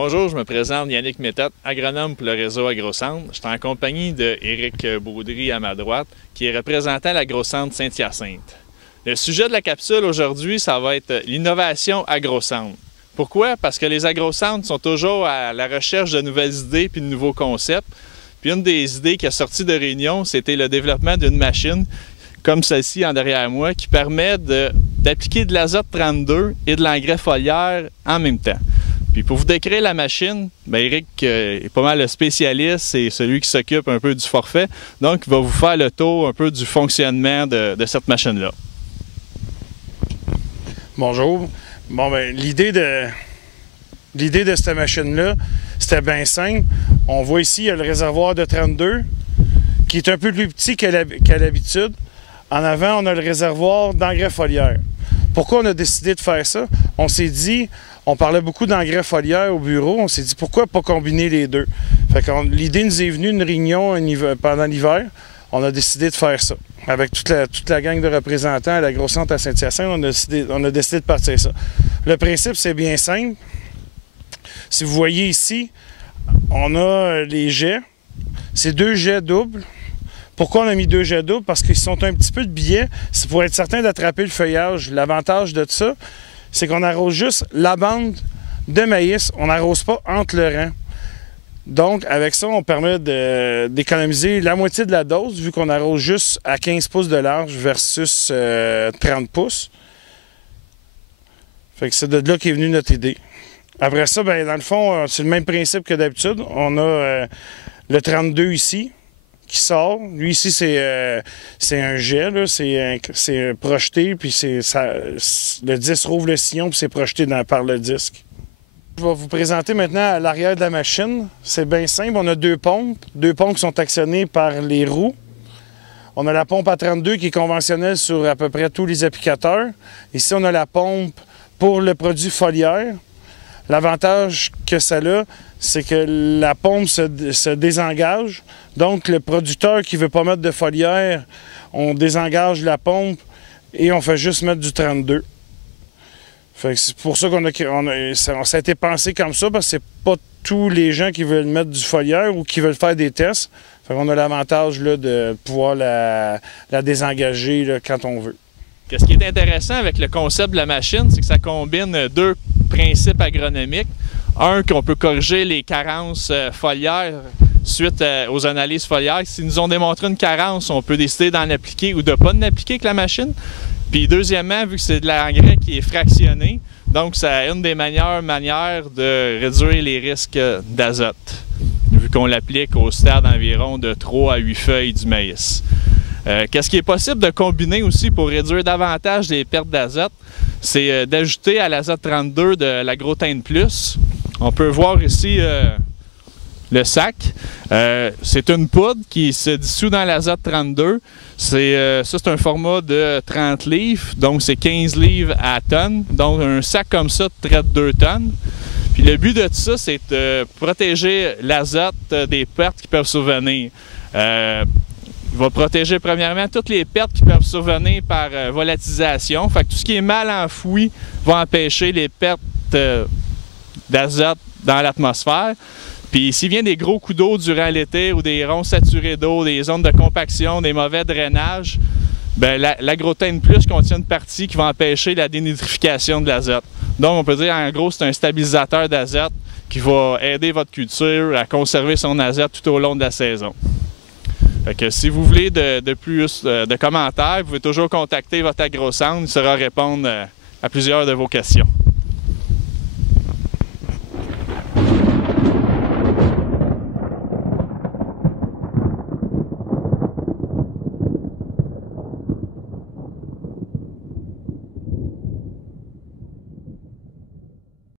Bonjour, je me présente Yannick Méthode, agronome pour le réseau AgroCentre. Je suis en compagnie d'Éric Baudry à ma droite, qui est représentant à l'AgroCentre Saint-Hyacinthe. Le sujet de la capsule aujourd'hui, ça va être l'innovation AgroCentre. Pourquoi? Parce que les agrocentres sont toujours à la recherche de nouvelles idées puis de nouveaux concepts. Puis une des idées qui a sorti de réunion, c'était le développement d'une machine comme celle-ci en derrière moi, qui permet d'appliquer de l'azote 32 et de l'engrais foliaire en même temps. Puis pour vous décrire la machine, Éric est pas mal le spécialiste, c'est celui qui s'occupe un peu du forfait. Donc, il va vous faire le tour un peu du fonctionnement de cette machine-là. Bonjour. Bon, l'idée de cette machine-là, c'était bien simple. On voit ici, il y a le réservoir de 32, qui est un peu plus petit qu'à l'habitude. En avant, on a le réservoir d'engrais foliaire. Pourquoi on a décidé de faire ça? On s'est dit, on parlait beaucoup d'engrais foliaire au bureau, on s'est dit pourquoi pas combiner les deux? Fait que l'idée nous est venue, une réunion pendant l'hiver, on a décidé de faire ça. Avec toute la gang de représentants à l'AgroCentre à Saint-Hyacinthe, on a décidé de partir ça. Le principe, c'est bien simple. Si vous voyez ici, on a les jets. C'est 2 jets doubles. Pourquoi on a mis 2 jets doubles? Parce qu'ils sont un petit peu de biais. C'est pour être certain d'attraper le feuillage. L'avantage de ça, c'est qu'on arrose juste la bande de maïs. On n'arrose pas entre le rang. Donc, avec ça, on permet d'économiser la moitié de la dose, vu qu'on arrose juste à 15 pouces de large versus 30 pouces. Fait que c'est de là qu'est venue notre idée. Après ça, dans le fond, c'est le même principe que d'habitude. On a le 32 ici, qui sort. Lui, ici, c'est un jet, c'est projeté, puis le disque rouvre le sillon, puis c'est projeté par le disque. Je vais vous présenter maintenant à l'arrière de la machine. C'est bien simple. On a 2 pompes qui sont actionnées par les roues. On a la pompe à 32 qui est conventionnelle sur à peu près tous les applicateurs. Ici, on a la pompe pour le produit foliaire. L'avantage que ça a, c'est que la pompe se désengage. Donc, le producteur qui ne veut pas mettre de foliaire, on désengage la pompe et on fait juste mettre du 32. C'est pour ça ça a été pensé comme ça, parce que c'est pas tous les gens qui veulent mettre du foliaire ou qui veulent faire des tests. On a l'avantage de pouvoir la désengager là, quand on veut. Ce qui est intéressant avec le concept de la machine, c'est que ça combine 2 principes agronomiques. Un, qu'on peut corriger les carences foliaires suite aux analyses foliaires. S'ils nous ont démontré une carence, on peut décider d'en appliquer ou de ne pas en appliquer avec la machine. Puis deuxièmement, vu que c'est de l'engrais qui est fractionné, donc c'est une des meilleures manières de réduire les risques d'azote, vu qu'on l'applique au stade environ de 3 à 8 feuilles du maïs. Qu'est-ce qui est possible de combiner aussi pour réduire davantage les pertes d'azote, c'est d'ajouter à l'azote 32 de l'Agrotein Plus. On peut voir ici le sac. C'est une poudre qui se dissout dans l'azote 32. Ça, c'est un format de 30 livres, donc c'est 15 livres à tonne. Donc un sac comme ça traite 2 tonnes. Puis le but de ça, c'est de protéger l'azote des pertes qui peuvent survenir. Il va protéger premièrement toutes les pertes qui peuvent survenir par volatilisation. Fait que tout ce qui est mal enfoui va empêcher les pertes d'azote dans l'atmosphère. Puis s'il vient des gros coups d'eau durant l'été ou des ronds saturés d'eau, des zones de compaction, des mauvais drainages, l'Agrotein Plus contient une partie qui va empêcher la dénitrification de l'azote. Donc on peut dire en gros c'est un stabilisateur d'azote qui va aider votre culture à conserver son azote tout au long de la saison. Fait que si vous voulez plus de commentaires, vous pouvez toujours contacter votre AgroCentre, il saura répondre à plusieurs de vos questions.